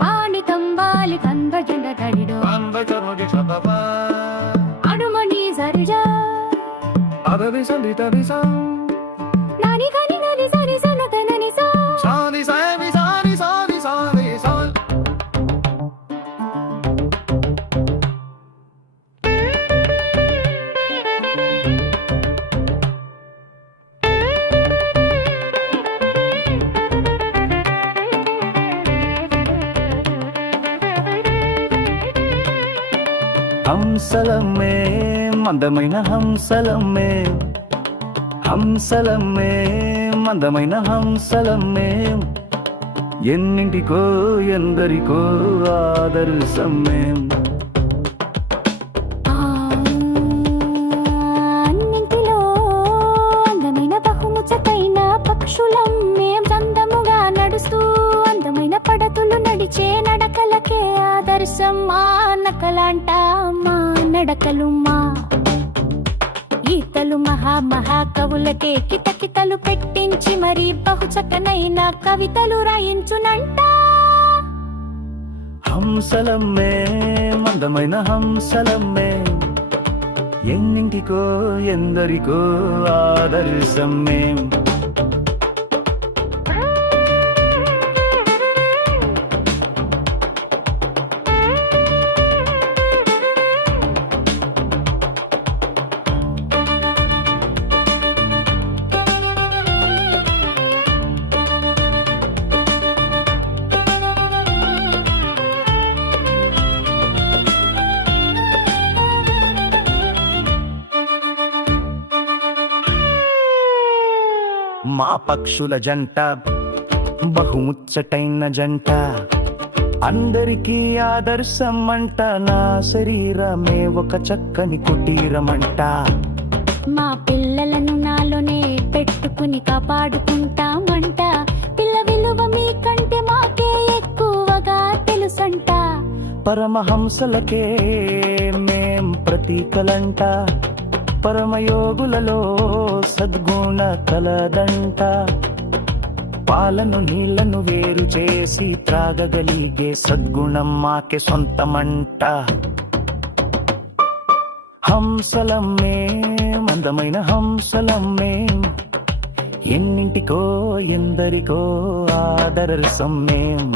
బాణి తంబాలి కంద జెండ తడిడో అడుమణి సరిజా నాని కని నని సరి సన తనని సా హంసలమ్మే మందమైన హంసలమ్మే హంసలమ్మే మందమైన హంసలమ్మే ఎన్నింటికో ఎందరికో ఆదర్శమ్మే అన్నింటిలో అందమైన బహుముచ్చటైన పక్షులమ్మే చందముగా నడుస్తూ అందమైన పడతులు నడిచే నడకలకే ఆదర్శం మా నకలంట మా నడకలు మా ఈతలు మహా కవులకే కితకితలు పెట్టించి మరి బహుచకనైన కవితలు రాయించునంట హంసలమ్మే మందమైన హంసలమ్మే ఎన్నింటికో ఎందరికో ఆదర్శమ్మే మా పక్షుల జంట బహుముచ్చటైన జంట అందరికీ ఆదర్శం అంట నా శరీరమే ఒక చక్కని కుటీరమంట మా పిల్లలను నాలోనే పెట్టుకుని కాపాడుకుంటామంట పిల్ల విలువ మీకంటే మాకే ఎక్కువగా తెలుసంట పరమహంసలకే మేం ప్రతీకలంట పరమయోగులలో సద్గుణ కలదంట పాలను నీళ్లను వేరు చేసి త్రాగగలిగే సద్గుణం మాకే సొంతమంట హంసలమ్మే మందమైన హంసలమ్మే ఎన్నింటికో ఎందరికో ఆదర్శం మేం